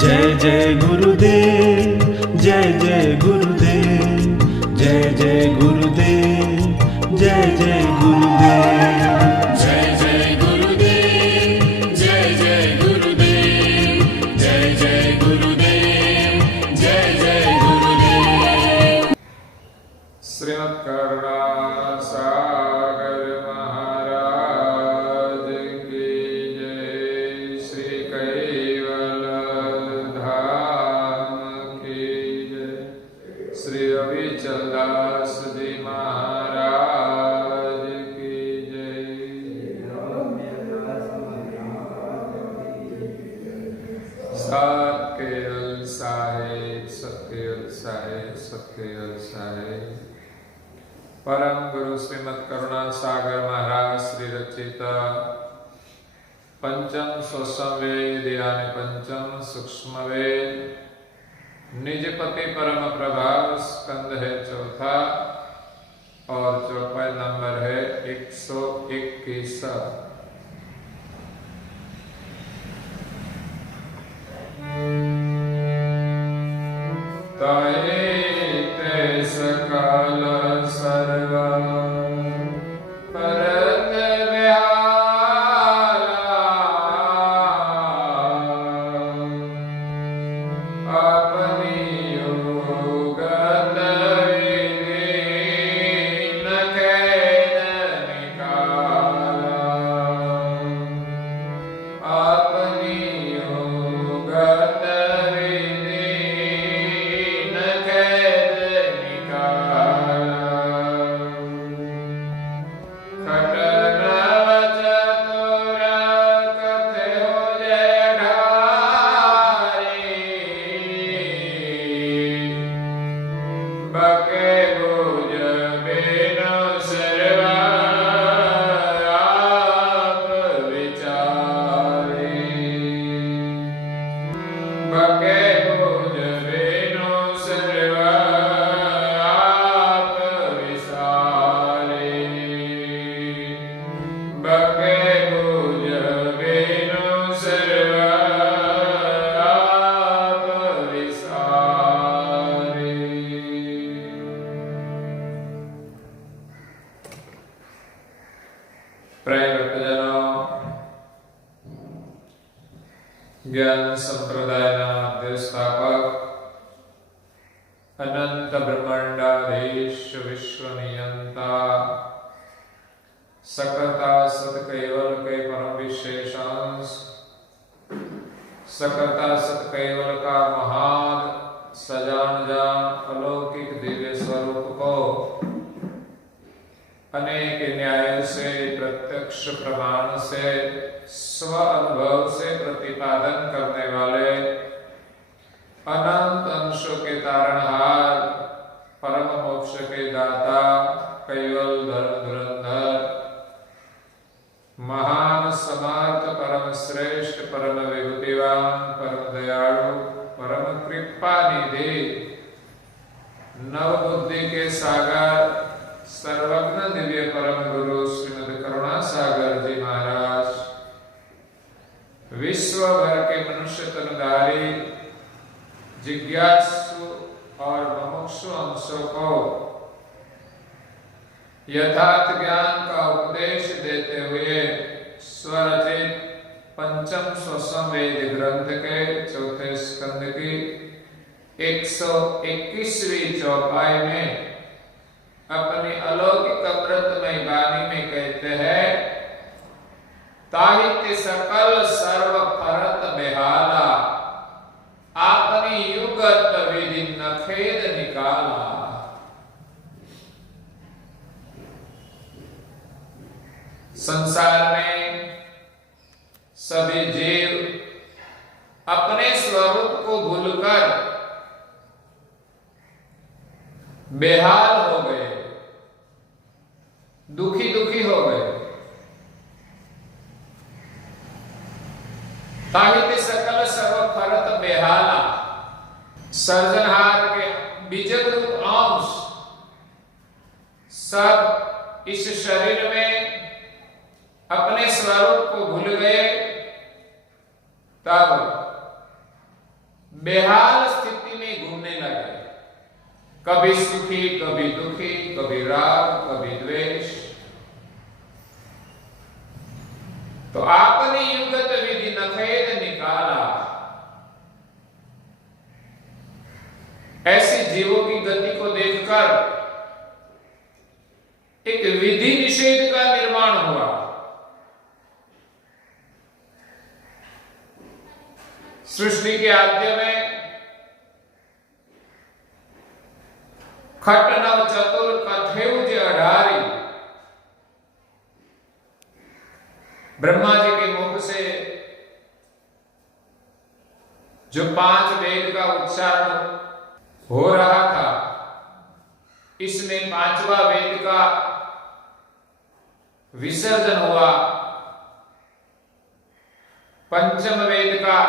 जय जय गुरुदेव, जय जय गुरुदेव, जय जय गुरुदेव, जय जय गुरुदेव। जय जय गुरुदेव, जय जय गुरुदेव, जय जय गुरुदेव, जय जय गुरुदेव। श्रीमद् करुणा सागर महाराज की जय। श्री कैवल धाम की जय। श्री अविचलदास जी महाराज की जय। सत्केल साहेब, सत्केल साहेब, सत्केल साहेब। परम गुरु श्रीमद् करुणा सागर महाराज श्री रचित पंचम स्वसंवेद यानी पंचम सूक्ष्म वेद निजपति परम प्रभाव स्कंद है चौथा और चौपाई नंबर है 121। सकल सर्व परत विहाला अपनी युगत विधि न कैद निकाला। अपनी युगत ज्ञान संप्रदाय स्थापक अनंत ब्रह्मांडाधीश विश्व नियंता सकर्ता सत केवल के परम विशेषांश सकर्ता सत केवल का महान सजान जान अलौकिक दिव्य स्वरूप को अनेक न्याय से प्रत्यक्ष प्रमाण से स्व अनुभव से प्रतिपादन करने वाले अनंत अंशों के तारणहार परम मोक्ष के दाता कैवल धर्म धुरंधर महान समर्थ परम श्रेष्ठ परम विभूतिवान परम दयालु परम कृपा निधि नव बुद्धि के सागर सर्वज्ञ दिव्य परम गुरु श्रीमद् करुणा सागर जी महाराज विश्व भर के मनुष्य तनधारी जिज्ञासु और मुमुक्षु अंशों को यथार्थ ज्ञान का उपदेश देते हुए स्वरचित पंचम स्वसंवेद ग्रंथ के चौथे स्कंद की 121वीं चौपाई में अपनी अलौकिक अमृतमय वाणी में कहते हैं, ताहित्य सकल सर्व फरत बेहाला आपनी युगत विधि न खेद निकाला। संसार में सभी जीव अपने स्वरूप को भूलकर बेहाल हो गए, दुखी दुखी हो गए। ताहित्य सकल सर्व फरत बेहाला सर्जनहार के बीजक रूप अंश सब इस शरीर में अपने स्वरूप को भूल गए, तब बेहाल स्थिति में घूमने लगे, कभी सुखी, कभी दुखी, कभी राग, कभी द्वेष। तो आपने युगत विधि नखेद निकाला। ऐसे जीवों की गति को देखकर एक विधि निषेध का निर्माण हुआ। सृष्टि के आद्य में खट नव चतुर कथेउज अढ़ारी, ब्रह्मा जी के मुख से जो 5 वेद का उच्चारण हो रहा था, इसमें 5वां वेद का विसर्जन हुआ, 5वें वेद का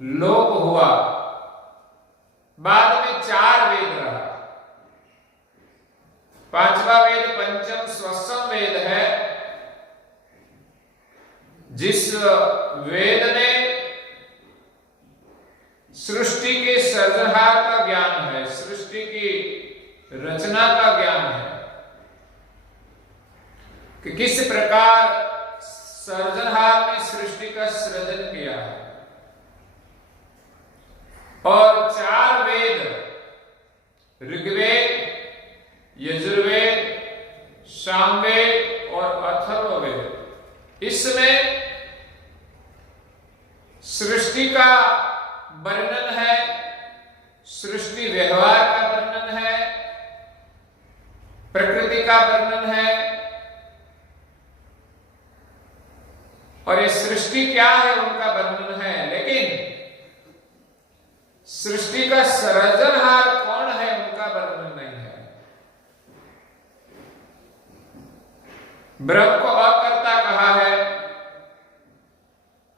लोप हुआ, बाद में 4 वेद रहा। 5वां वेद पंचम स्वसम वेद है, जिस वेद ने सृष्टि के सर्जनहार का ज्ञान है, सृष्टि की रचना का ज्ञान है कि किस प्रकार सर्जनहार ने सृष्टि का सृजन किया है। और 4 वेद, ऋग्वेद, यजुर्वेद, सामवेद और अथर्ववेद, इसमें सृष्टि का वर्णन है, सृष्टि व्यवहार का वर्णन है, प्रकृति का वर्णन है। और ये सृष्टि क्या है उनका वर्णन है, लेकिन सृष्टि का सृजनहार कौन है उनका वर्णन नहीं है। ब्रह्म को अकर्ता कहा है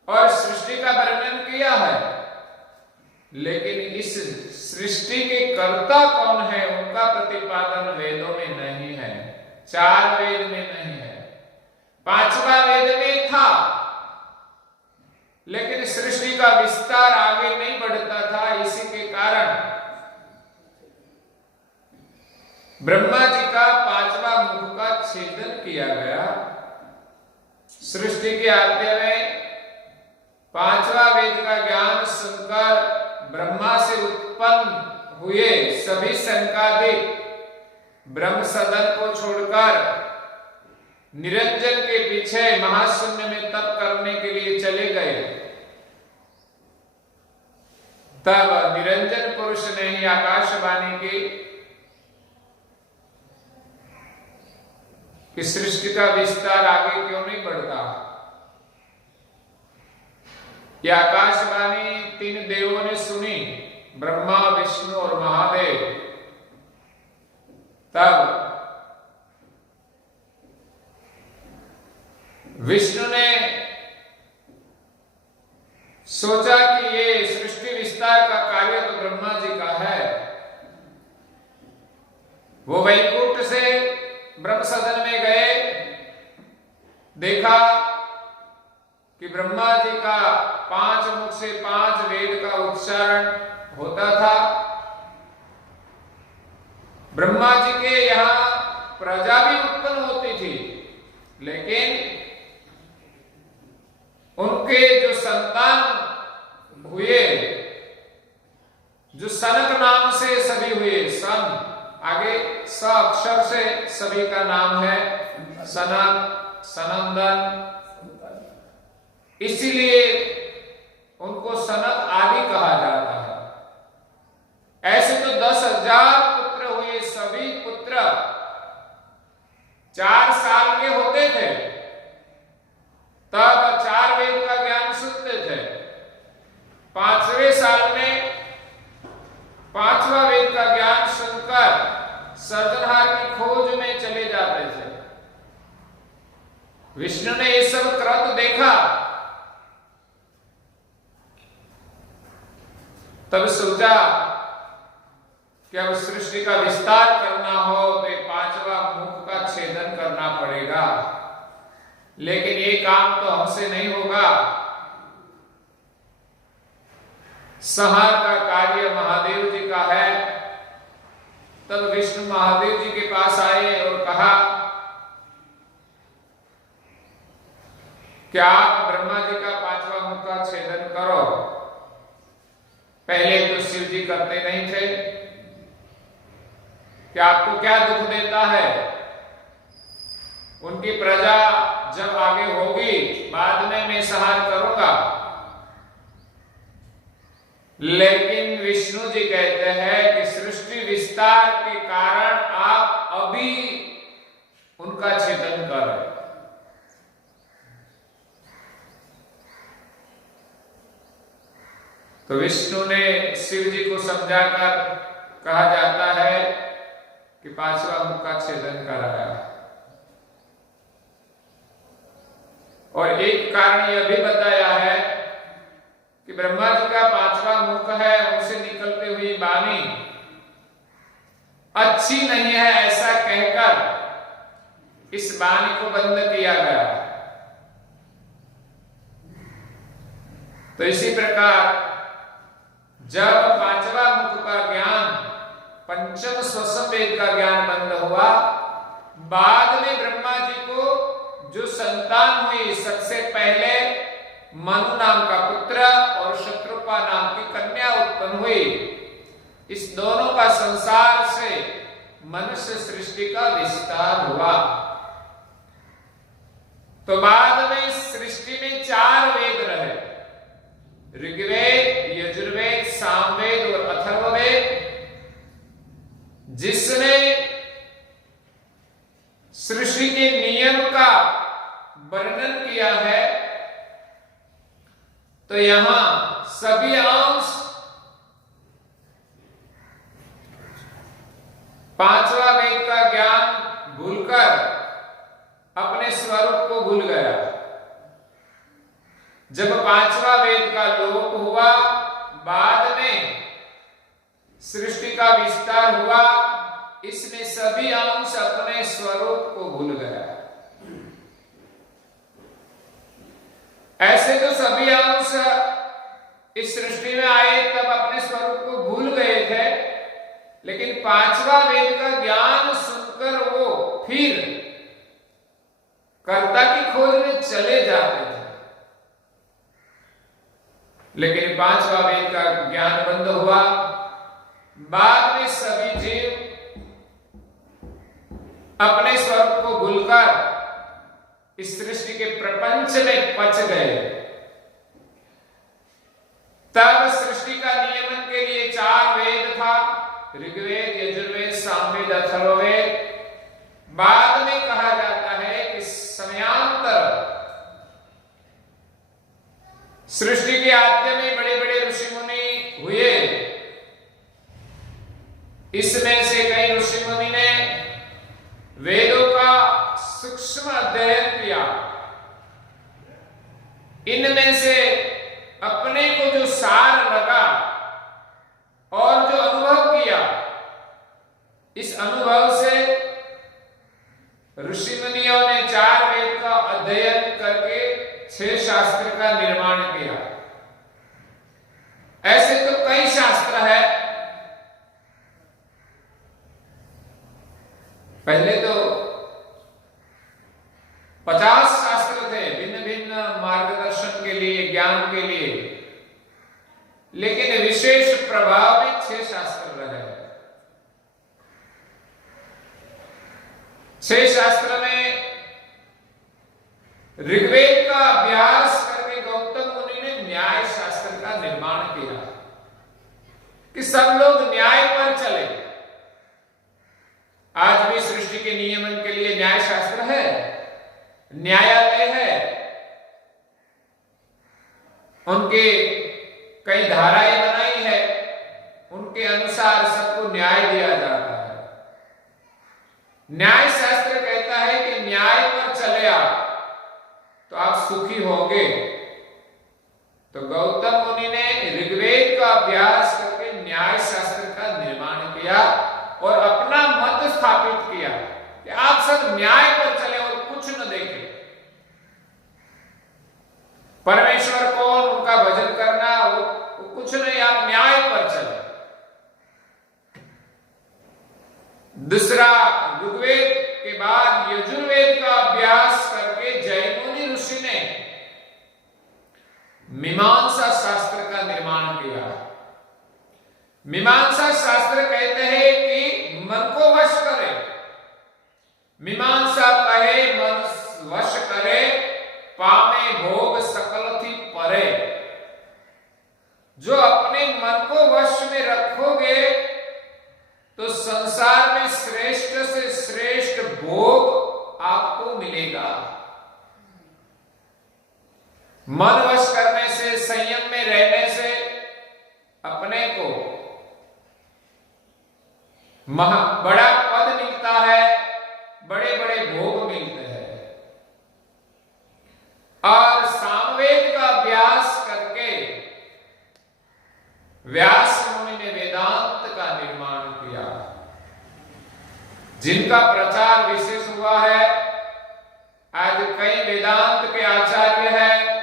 और सृष्टि का वर्णन किया है, लेकिन इस सृष्टि के कर्ता कौन है उनका प्रतिपादन वेदों में नहीं है, 4 वेद में नहीं है। 5वां वेद में था, लेकिन सृष्टि का विस्तार आगे नहीं बढ़ता था। इसी के कारण ब्रह्मा जी का 5वां मुख का छेदन किया गया। सृष्टि के आद्य में 5वां वेद का ज्ञान सुनकर ब्रह्मा से उत्पन्न हुए सभी संकादिक ब्रह्म सदन को छोड़कर निरंजन के पीछे महाशून्य में तप करने के लिए चले गए। तब निरंजन पुरुष ने ही आकाशवाणी की कि सृष्टि का विस्तार आगे क्यों नहीं बढ़ता। यह आकाशवाणी 3 देवों ने सुनी, ब्रह्मा, विष्णु और महादेव। तब विष्णु ने सोचा कि ये सृष्टि विस्तार का कार्य तो ब्रह्मा जी का है। वो वैकुंठ से ब्रह्म सदन में गए, देखा कि ब्रह्मा जी का 5 मुख से 5 वेद का उच्चारण होता था। ब्रह्मा जी के यहां प्रजा भी उत्पन्न होती थी, लेकिन उनके जो संतान हुए, जो सनक नाम से सभी हुए, सन आगे स अक्षर से सभी का नाम है, सनक, सनंदन, इसीलिए उनको सनक आदि कहा जाता है। ऐसे तो 10,000 पुत्र हुए, सभी पुत्र 4 साल के होते थे, तब 4 वेद का ज्ञान सुनते थे। 5वें साल में 5वां वेद का ज्ञान सुनकर सर्जनहार की खोज में चले जाते थे। विष्णु ने ये सब कृत देखा, तब सोचा कि अब सृष्टि का विस्तार करना हो तो 5वां मुख का छेदन करना पड़ेगा, लेकिन ये काम तो हमसे नहीं होगा। संहार का कार्य महादेव जी का है। तब विष्णु महादेव जी के पास आए और कहा कि आप ब्रह्मा जी का 5वां मुख का छेदन करो। पहले तो शिव जी करते नहीं थे कि आपको क्या दुख देता है। उनकी प्रजा जब आगे होगी बाद में मैं संहार करूंगा। लेकिन विष्णु जी कहते हैं कि सृष्टि विस्तार के कारण आप अभी उनका छेदन कर रहे। तो विष्णु ने शिव जी को समझाकर, कहा जाता है कि 5वां मुख का छेदन कराया। और एक कारण यह भी बताया है कि ब्रह्मा जी का 5वां मुख है, उनसे निकलती हुई वाणी अच्छी नहीं है, ऐसा कहकर इस वाणी को बंद किया गया। तो इसी प्रकार जब 5वां मुख का ज्ञान, पंचम स्वसम वेद का ज्ञान बंद हुआ, बाद में ब्रह्मा जी को जो संतान हुई, सबसे पहले मनु नाम का पुत्र और शत्रुपा नाम की कन्या उत्पन्न हुई। इस दोनों का संसार से मनुष्य सृष्टि का विस्तार हुआ। तो बाद में इस सृष्टि में 4 वेद रहे, ऋग्वेद, यजुर्वेद, सामवेद और अथर्ववेद, जिसने सृष्टि के नियम का वर्णन किया है। तो यहां सभी अंश 5वां वेद का ज्ञान भूलकर अपने स्वरूप को भूल गया। जब 5वां वेद का लोप हुआ, बाद में सृष्टि का विस्तार हुआ, इसमें सभी अंश अपने स्वरूप को भूल गया। ऐसे तो सभी अंश इस सृष्टि में आए तब अपने स्वरूप को भूल गए थे, लेकिन 5वां वेद का ज्ञान सुनकर वो फिर कर्ता की खोज में चले जाते थे। लेकिन 5वां वेद का ज्ञान बंद हुआ, बाद में सभी जीव अपने स्वरूप को भूलकर इस सृष्टि के प्रपंच में पच गए। तब सृष्टि का नियमन के लिए 4 वेद था, ऋग्वेद, यजुर्वेद, सामवेद, अथर्ववेद। बाद में कहा जाता है कि समयांतर सृष्टि के आद्य में बड़े बड़े ऋषि मुनि हुए। इसमें से कई ऋषि मुनि ने वेदों का सूक्ष्म अध्ययन किया। इनमें से अपने को जो सार लगा और जो अनुभव किया, इस अनुभव से ऋषि मुनियों ने 4 वेद का अध्ययन करके 6 शास्त्र का निर्माण किया। ऐसे तो कई शास्त्र है। पहले तो 50 शास्त्र थे भिन्न भिन्न मार्गदर्शन के लिए, ज्ञान के लिए, लेकिन विशेष प्रभाव में 6 शास्त्र रहे। 6 शास्त्र में ऋग्वेद का अभ्यास करके गौतम मुनि ने न्याय शास्त्र का निर्माण किया कि सब लोग न्याय पर चले। आज भी सृष्टि के नियमन के लिए न्याय शास्त्र है, न्यायालय है, उनके कई धाराएं बनाई है, उनके अनुसार सबको न्याय दिया जाता है। न्याय शास्त्र कहता है कि न्याय पर चले आप तो आप सुखी होंगे। तो गौतम मुनि ने ऋग्वेद का अभ्यास करके न्याय शास्त्र का निर्माण किया और अपना मत स्थापित किया कि आप सब न्याय पर चले और कुछ न देखें। परमेश्वर कौन, उनका भजन करना, वो कुछ नहीं, आप मीमांसा शास्त्र का निर्माण किया। मीमांसा शास्त्र कहते हैं कि मन को वश करे। मीमांसा कहे मन वश करे, पामे भोग सकल थी परे। जो अपने मन को वश में रखोगे तो संसार में श्रेष्ठ से श्रेष्ठ भोग आपको मिलेगा। मन वश करने से, संयम में रहने से अपने को बड़ा पद मिलता है, बड़े बड़े भोग मिलते हैं। और सामवेद का अभ्यास करके व्यास मुनि ने वेदांत का निर्माण किया, जिनका प्रचार विशेष हुआ है। आज कई वेदांत के आचार्य हैं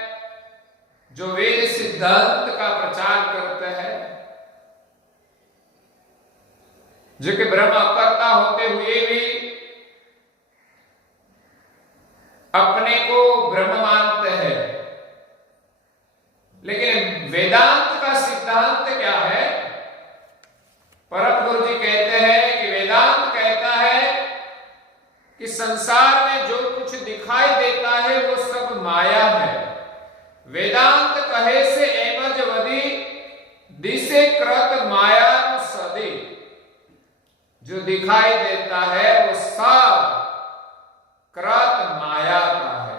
जो वेद सिद्धांत का प्रचार करते हैं, जो कि ब्रह्मकर्ता होते हुए भी अपने को ब्रह्म मानते हैं। लेकिन वेदांत का सिद्धांत क्या है? परम गुरु जी कहते हैं कि वेदांत कहता है कि संसार में जो कुछ दिखाई देता है वो सब माया है। वेदांत कहे से एमज वदी दिसे कृत माया सदी। जो दिखाई देता है वो सब कृत माया का है।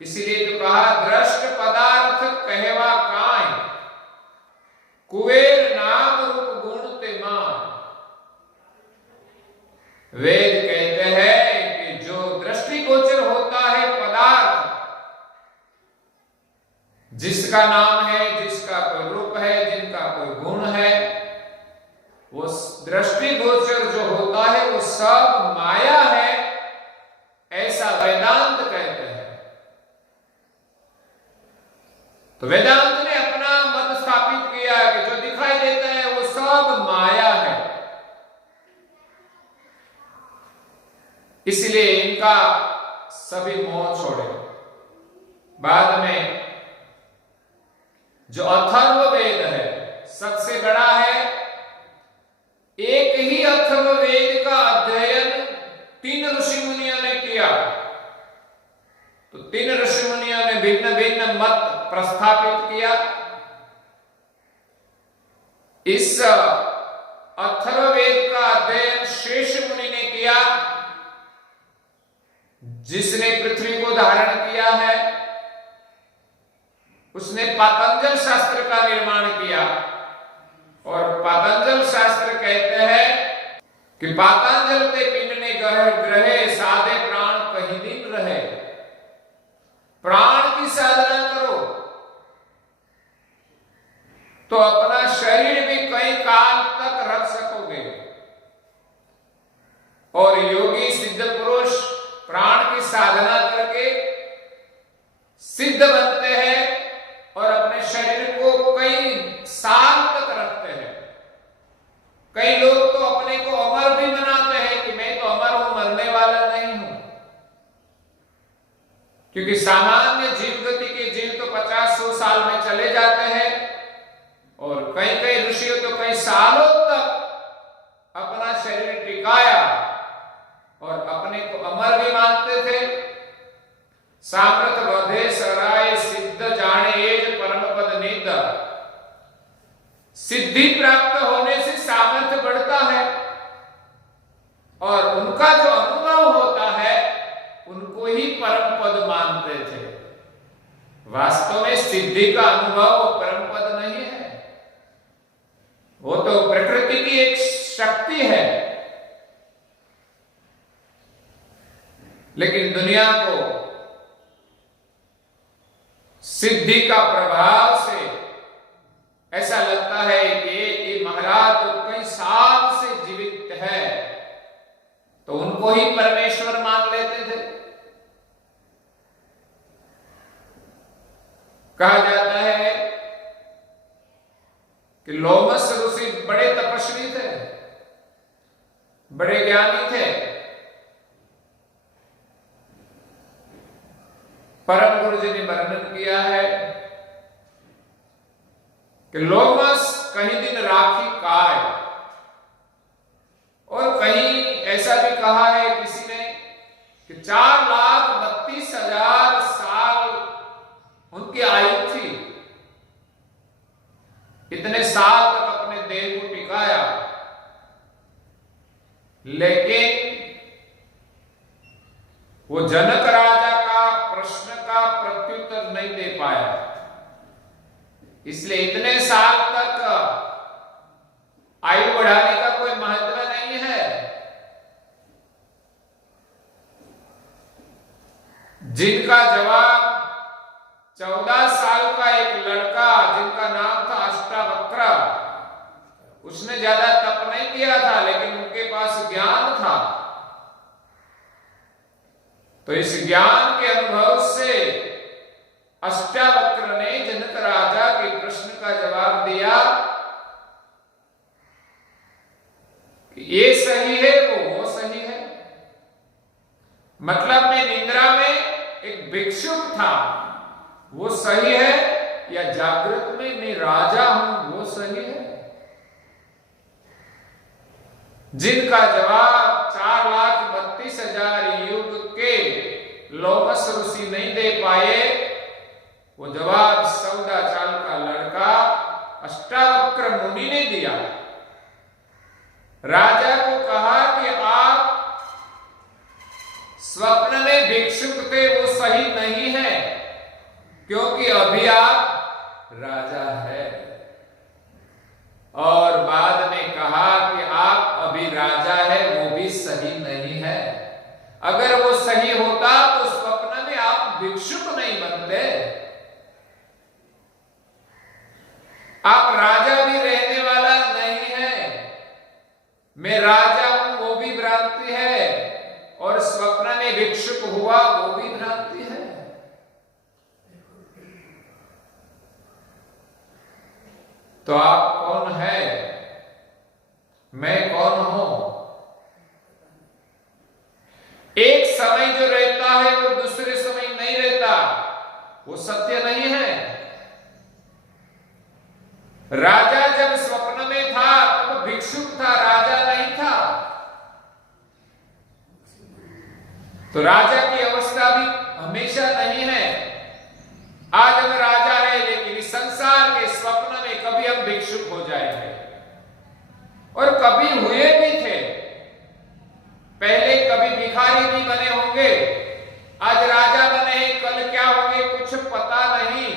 इसीलिए तो कहा दृष्ट पदार्थ कहवा काय, कुबेर नाम रूप गुण ते मान। वेद कहते हैं कि जो दृष्टिगोचर होता है पदार्थ, जिसका नाम है, जिसका कोई रूप है, जिनका कोई गुण है, वो दृष्टिगोचर जो होता है वो सब माया है, ऐसा वेदांत कहते हैं। तो वेदांत ने अपना मत स्थापित किया कि जो दिखाई देता है वो सब माया है। इसलिए इनका सभी मोह छोड़े। बाद में जो अथर्ववेद है सबसे बड़ा है। एक ही अथर्ववेद का अध्ययन 3 ऋषि मुनियों ने किया। तो 3 ऋषि मुनियों ने भिन्न भिन्न मत प्रस्थापित किया। इस अथर्ववेद का अध्ययन शेष मुनि ने किया, जिसने पृथ्वी को धारण किया है। उसने पातंजल शास्त्र का निर्माण किया। और पातंजल शास्त्र कहते हैं कि पातंजल ते पिंड ने ग्रहे साधे प्राण कहीं दिन रहे। प्राण की साधना करो तो अपना शरीर भी कई काल तक रख सकोगे। और योगी सिद्ध पुरुष प्राण की साधना करके सिद्ध बनते हैं और अपने शरीर को कई साल तक रखते हैं। कई लोग तो अपने को अमर भी मनाते हैं कि मैं तो अमर हूं, मरने वाला नहीं हूं। क्योंकि सामान्य जीव गति के जीव तो 50-100 साल में चले जाते हैं, और कई कई ऋषियों तो कई सालों तक अपना शरीर टिकाया और अपने को अमर भी मानते थे। सामर्थ वधे सराय सिद्ध जाने एज परम पद निद। सिद्धि प्राप्त होने से सामर्थ्य बढ़ता है, और उनका जो अनुभव होता है उनको ही परम पद मानते थे। वास्तव में सिद्धि का अनुभव परम पद नहीं है, वो तो प्रकृति की एक शक्ति है। लेकिन दुनिया को सिद्धि का प्रभाव से ऐसा लगता है कि ये महाराज तो कई साल से जीवित है, तो उनको ही परमेश्वर मान लेते थे। कहा जाता है कि लोमस ऋषि बड़े तपस्वी थे, बड़े ज्ञानी थे। परम गुरु जी ने वर्णन किया है कि लोमस कहीं दिन राखी काय, और कहीं ऐसा भी कहा है किसी ने कि 4,32,000 साल उनकी आयु थी। इतने साल तक अपने देह को टिकाया, लेकिन वो जनक राजा का प्रश्न का प्रत्युत्तर नहीं दे पाया। इसलिए इतने साल तक आयु बढ़ाने का कोई महत्व नहीं है। जिनका जवाब 14 साल का एक लड़का जिनका नाम था अष्टावक्र, उसने ज्यादा तप नहीं किया था, लेकिन उनके पास ज्ञान था। तो इस ज्ञान के अनुभव से अष्टावक्र ने जनक राजा के प्रश्न का जवाब दिया कि ये सही है, वो सही है। मतलब मैं निद्रा में एक भिक्षुक था, वो सही है, या जागृत में मैं राजा हूं, वो सही है। जिनका जवाब 4,32,000 युग के लोमस ऋषि नहीं दे पाए, वो जवाब 14 साल का लड़का अष्टावक्र मुनि ने दिया। राजा को कहा कि आप स्वप्न में भिक्षुक थे, वो सही नहीं है, क्योंकि अभी आप राजा है। और बाद में कहा कि आप अभी राजा है, वो भी सही नहीं है। अगर वो सही होता तो स्वप्न में आप भिक्षुक नहीं बनते, आप राजा भी रहने वाला नहीं है। मैं राजा हूं, वो भी भ्रांति है, और स्वप्न में भिक्षुक हुआ, वो भी भ्रांति है। तो आप कौन है, मैं कौन हूं? एक समय जो रहता है वो दूसरे समय नहीं रहता, वो सत्य नहीं है। राजा जब स्वप्न में था तब भिक्षुक था, राजा नहीं था। तो राजा की अवस्था भी हमेशा नहीं है। आज हम राजा है, लेकिन इस संसार के स्वप्न में कभी हम भिक्षुक हो जाएंगे, और कभी हुए भी थे। पहले कभी भिखारी भी बने होंगे, आज राजा बने, कल क्या होंगे कुछ पता नहीं।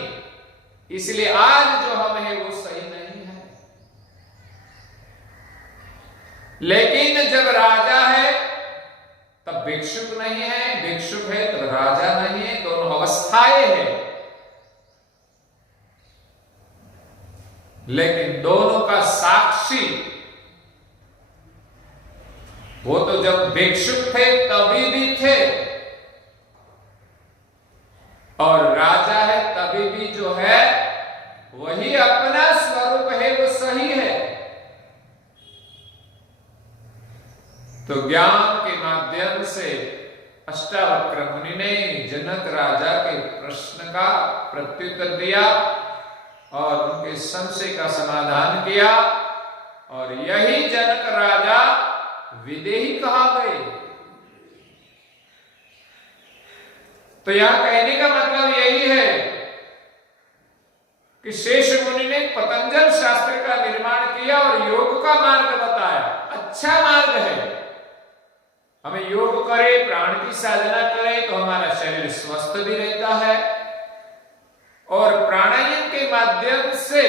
इसलिए आज जो हम हैं वो सही नहीं है। लेकिन जब राजा है तब भिक्षुक नहीं है, भिक्षुक है तो राजा नहीं है, दोनों अवस्थाएं हैं। लेकिन दोनों का साक्षी वो तो जब भिक्षुक थे तभी भी थे, और राजा है तभी भी जो है वही अपना स्वरूप है, वो सही है। तो ज्ञान के माध्यम से अष्टावक्र मुनि ने जनक राजा के प्रश्न का प्रत्युत्तर दिया और उनके संशय का समाधान किया, और यही जनक राजा विदेही कहा गए। तो यहां कहने का मतलब यही है कि शेष मुनि ने पतंजल शास्त्र का निर्माण किया और योग का मार्ग बताया। अच्छा मार्ग है, हमें योग करें, प्राण की साधना करें तो हमारा शरीर स्वस्थ भी रहता है, और प्राणायाम के माध्यम से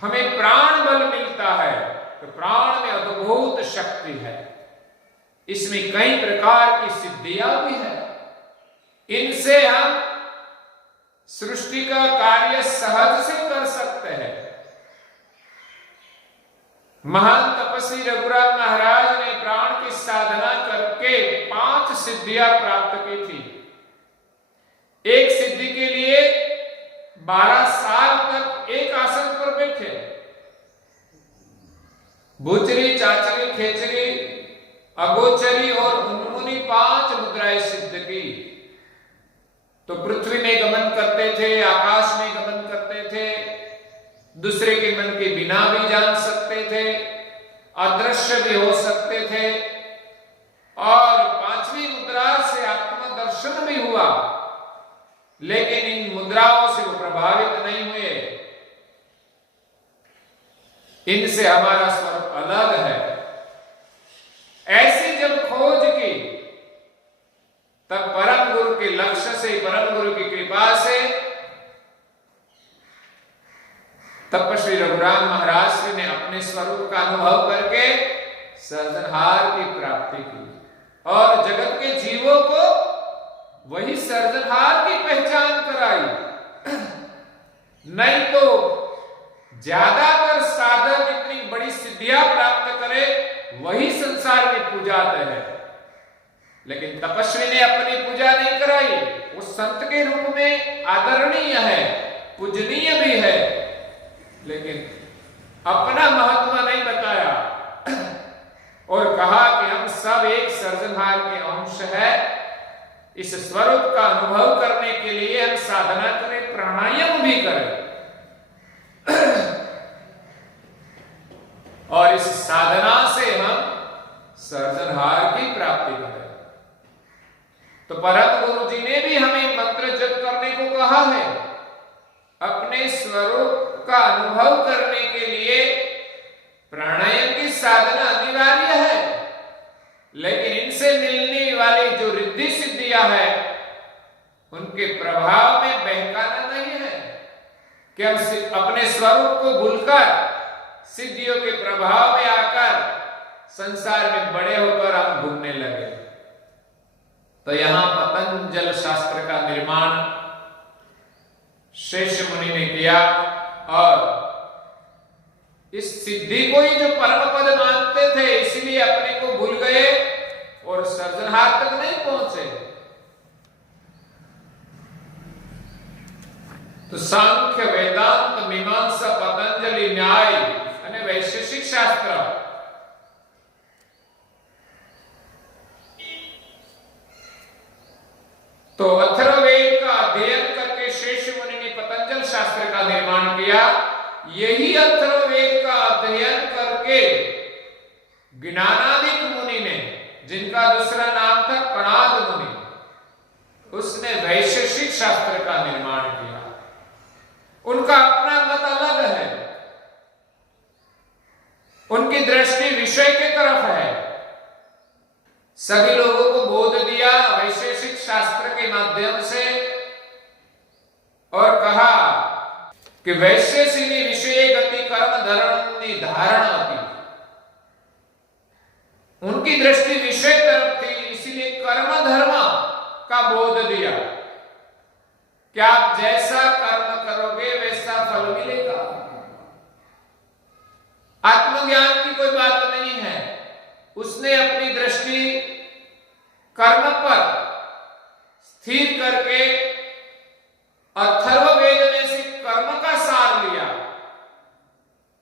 हमें प्राण बल मिलता है। तो प्राण में अद्भुत शक्ति है, इसमें कई प्रकार की सिद्धियां भी है। इनसे हम सृष्टि का कार्य सहज से कर सकते हैं। महान तपस्वी रघुराज महाराज ने प्राण की साधना करके 5 सिद्धियां प्राप्त की थी। एक सिद्धि के लिए 12 साल तक एक आसन पर बैठे। भूचरी, चाचरी, खेचरी, अगोचरी और उन्मुनी 5 मुद्राएं सिद्ध की। तो पृथ्वी में गमन करते थे, आकाश में गमन करते थे, दूसरे के मन के बिना भी जान सकते थे, अदृश्य भी हो सकते थे, और पांचवी मुद्रा से आत्मदर्शन भी हुआ, लेकिन इन मुद्राओं से वो प्रभावित नहीं हुए। इनसे हमारा स्वरूप अलग है। ऐसी जब खोज की, तब परम गुरु के लक्ष्य से, परम गुरु की कृपा से तपस्वी रघुराम महाराज श्री ने अपने स्वरूप का अनुभव करके सर्जनहार की प्राप्ति की और जगत के जीवों को वही सर्जनहार की पहचान कराई। नहीं तो ज्यादातर साधक इतनी बड़ी सिद्धियां प्राप्त करे, वही संसार में पूजाते हैं, लेकिन तपस्वी ने अपनी पूजा नहीं कराई। वो संत के रूप में आदरणीय है, पूजनीय भी है, लेकिन अपना महत्व नहीं बताया और कहा कि हम सब एक सर्जनहार के अंश है। इस स्वरूप का अनुभव करने के लिए हम साधना करें, प्राणायाम भी करें और इस साधना से हम सर्जनहार की प्राप्ति करें। तो परम गुरु जी ने भी हमें मंत्र जप करने को कहा है। अपने स्वरूप का अनुभव करने के लिए प्राणायाम की साधना अनिवार्य है, लेकिन इनसे मिलने वाली जो रिद्धि सिद्धियां है, उनके प्रभाव में बहकाना नहीं है कि हम अपने स्वरूप को भूलकर सिद्धियों के प्रभाव में आकर संसार में बड़े होकर हम घूमने लगे। तो यहां पतंजल शास्त्र का निर्माण शेष मुनि ने किया और इस सिद्धि को ही जो परम पद मानते थे, इसलिए अपने को भूल गए और सर्जनहार तक नहीं पहुंचे। तो सांख्य, वेदांत, मीमांसा, पतंजलि, न्याय અને वैशेषिक शास्त्र, तो अथर्ववेद का अध्ययन करके शेष मुनि ने पतंजल शास्त्र का निर्माण किया। यही अथर्ववेद का अध्ययन करके ज्ञानादिक मुनि ने, जिनका दूसरा नाम था कणाद मुनि, उसने वैशेषिक शास्त्र का निर्माण किया। उनका अपना मत अलग है, उनकी दृष्टि विषय की तरफ है। सभी लोगों को बोध दिया वैशेषिक शास्त्र के माध्यम से और कहा कि वैशेषिनी विषय गति कर्म धर्म निर्धारण होती। उनकी दृष्टि विषय तरफ थी, इसीलिए कर्म धर्म का बोध दिया कि आप जैसा कर्म करोगे वैसा फल मिलेगा। आत्मज्ञान की कोई बात नहीं है। उसने अपनी दृष्टि कर्म पर स्थिर करके अथर्ववेद में से कर्म का सार लिया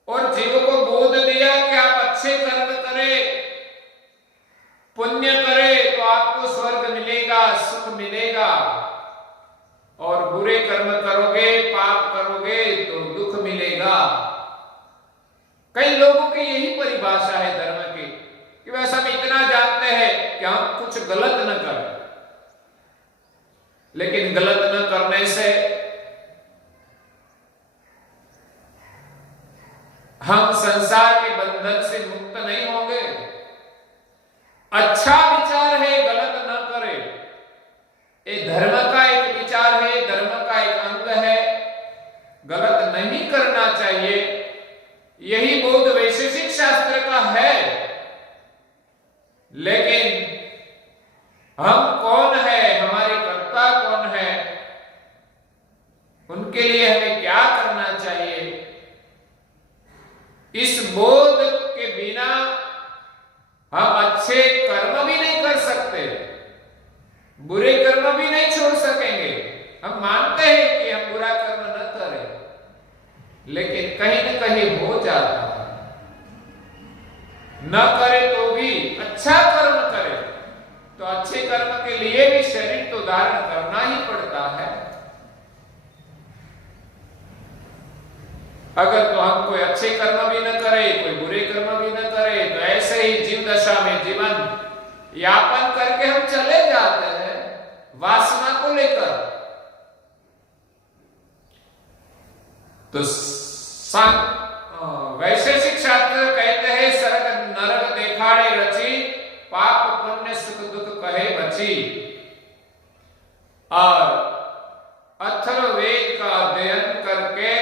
और जीवों को बोध दिया कि आप अच्छे कर्म करें, पुण्य करें तो आपको स्वर्ग मिलेगा, सुख मिलेगा, और बुरे कर्म करोगे, पाप करोगे तो दुख मिलेगा। कई लोगों की यही परिभाषा है धर्म की कि बस हम इतना जानते हैं कि हम कुछ गलत न करें, लेकिन गलत न करने से हम संसार के बंधन से मुक्त नहीं होंगे। अच्छा विचार है गलत न करे, ये धर्म का एक विचार है, धर्म का एक अंग है। गलत नहीं करना चाहिए, यही बोध वैशेषिक शास्त्र का है। लेकिन हम कौन है, हमारे कर्ता कौन है, उनके लिए हमें क्या करना चाहिए, इस बोध के बिना हम अच्छे कर्म भी नहीं कर सकते, बुरे कर्म भी नहीं छोड़ सकेंगे। हम मानते हैं कि हम बुरा कर्म न करें, लेकिन कहीं न कहीं हो जाता है। न करे तो भी अच्छा कर्म करे, तो अच्छे कर्म के लिए भी शरीर तो धारण करना ही पड़ता है। अगर तो हम कोई अच्छे कर्म भी न करे, कोई बुरे कर्म भी न करे, तो ऐसे ही जीव दशा में जीवन यापन करके हम चले जाते हैं वासना को लेकर। तो वैशेषिक शास्त्र कहते हैं स्वर्ग नरक देखाड़े रची, पाप पुण्य सुख दुख कहे बची। और अथर्ववेद का अध्ययन करके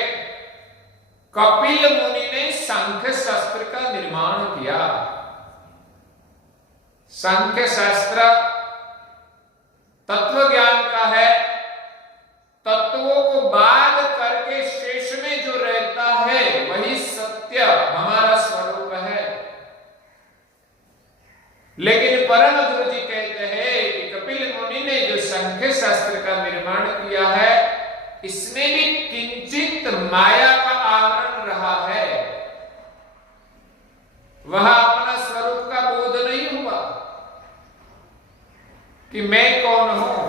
कपिल मुनि ने सांख्य शास्त्र का निर्माण किया। सांख्य शास्त्र तत्व ज्ञान का है, तत्वों को बाध करके शेष में जो रहता है वही सत्य हमारा स्वरूप है। लेकिन परम गुरु जी कहते हैं कि कपिल मुनि ने जो सांख्य शास्त्र का निर्माण किया है, इसमें भी किंचित माया का आवरण रहा है। वहां अपना स्वरूप का बोध नहीं हुआ कि मैं कौन हूं।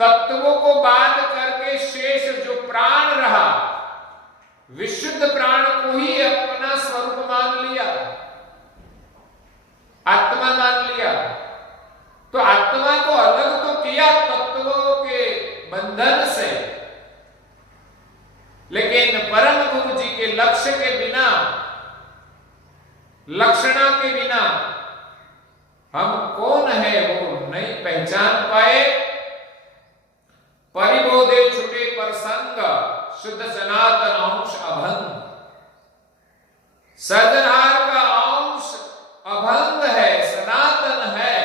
तत्वों को बाध करके शेष जो प्राण रहा, विशुद्ध प्राण को ही अपना स्वरूप मान लिया, आत्मा मान लिया। तो आत्मा को अलग तो किया तत्वों के बंधन से, लेकिन परम गुरु जी के लक्ष्य के बिना, लक्षणा के बिना हम कौन है वो नहीं पहचान पाए। परिबोधे छुटे पर संग, शुद्ध सनातन अंश अभंग। सर्जनहार का अंश अभंग है, सनातन है।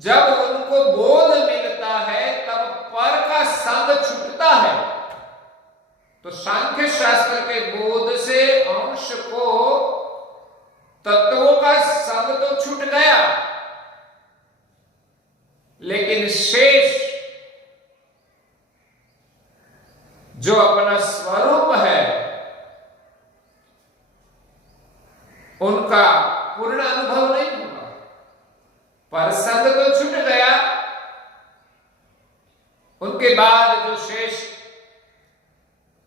जब उनको बोध मिलता है तब पर का संग छूटता है। तो सांख्य शास्त्र के बोध से अंश को, तत्वों का संग तो छूट गया, लेकिन शेष जो अपना स्वरूप है उनका पूर्ण अनुभव नहीं हुआ। पर संग तो छूट गया। उनके बाद जो शेष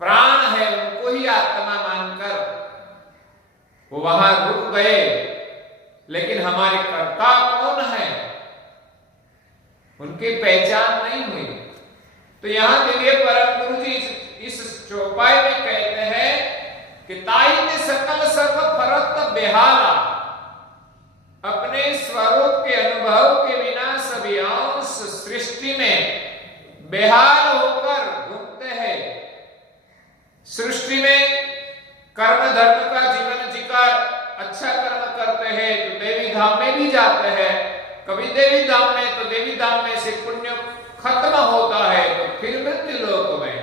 प्राण है उनको ही आत्मा मानकर वो वहां रुक गए। लेकिन हमारे कर्ता कौन है उनकी पहचान नहीं हुई। तो यहां देखिए परम गुरु जी इस चौपाई में कहते हैं कि ताई ने सकल सर्व फरत बेहाला, अपने स्वरूप के अनुभव के बिना सभी अंश सृष्टि में बेहाल होकर घूमते हैं। सृष्टि में कर्म धर्म का जीवन जीकर अच्छा कर्म करते हैं तो देवी धाम में भी जाते हैं। कभी देवी धाम में तो देवी धाम में से पुण्य खत्म होता है तो फिर मृत्यु लोक में।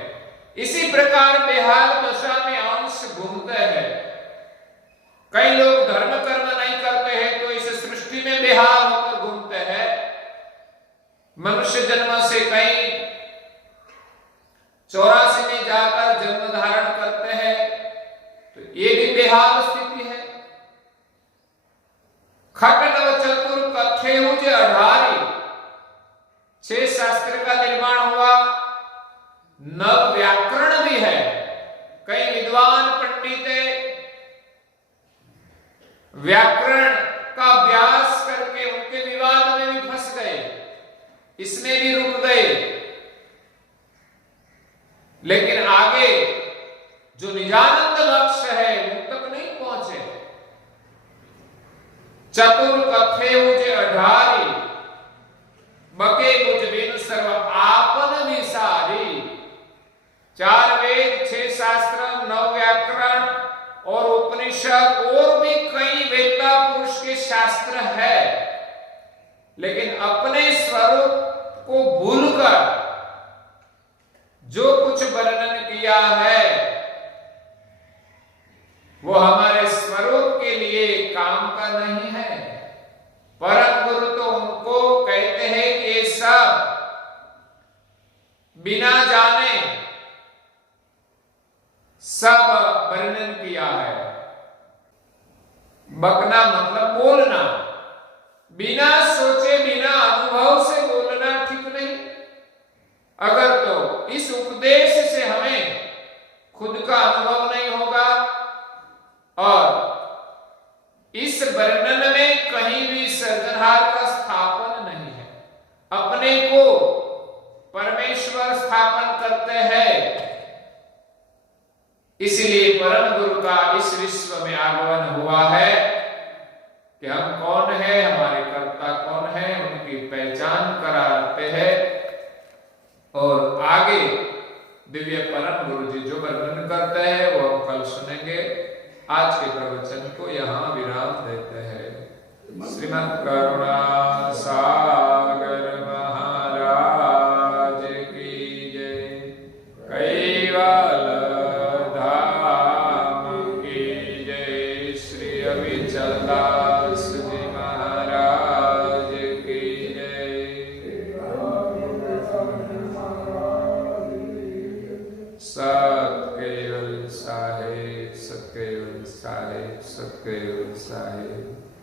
इसी प्रकार बेहाल दशा में अंश घूमते हैं। कई लोग धर्म कर्म नहीं करते हैं तो इस सृष्टि में बेहाल होकर घूमते हैं। मनुष्य जन्म से कई 84 में जाकर जन्म धारण करते हैं तो ये भी बेहाल स्थिति है। खट नव चतुर कथे हुए 18 6 शास्त्र का निर्माण हुआ। नव व्याकरण भी है। कई विद्वान पंडित व्याकरण का अभ्यास करके उनके विवाद में भी फंस गए, इसमें भी रुक गए। लेकिन आगे जो निजानंद लक्ष्य है उन तक नहीं पहुंचे। चतुर कथे मुझे 18 बके मुझ बिन सर्व आपन विसारी। 4 वेद 6 शास्त्र 9 व्याकरण और उपनिषद और भी कई वेता पुरुष के शास्त्र है, लेकिन अपने स्वरूप को भूलकर जो कुछ वर्णन किया है वो हमारे स्वरूप के लिए काम का नहीं है। परम गुरु तो उनको कहते हैं कि ये सब बिना जाने सब वर्णन किया है। बकना मतलब बोलना, बिना सोचे बिना अनुभव से बोलना ठीक नहीं। अगर तो इस उपदेश से हमें खुद का अनुभव नहीं होगा और इस वर्णन में कहीं भी सृजनहार का स्थापन नहीं है। अपने को परमेश्वर स्थापन करते हैं। इसलिए परम गुरु का इस विश्व में आगमन हुआ है कि हम कौन है, हमारे कर्ता कौन है, उनकी पहचान कराते हैं और आगे दिव्य परम गुरु जी जो वर्णन करते हैं वो हम कल सुनेंगे। आज के प्रवचन को यहाँ विराम देते हैं। श्रीमद् करुणा सागर महाराज की जय। कैवल धाम की जय। श्री अविचल दास जी महाराज की जय। सत्केवल साहेब, सत्केवल साहेब, सत्केवल साहेब।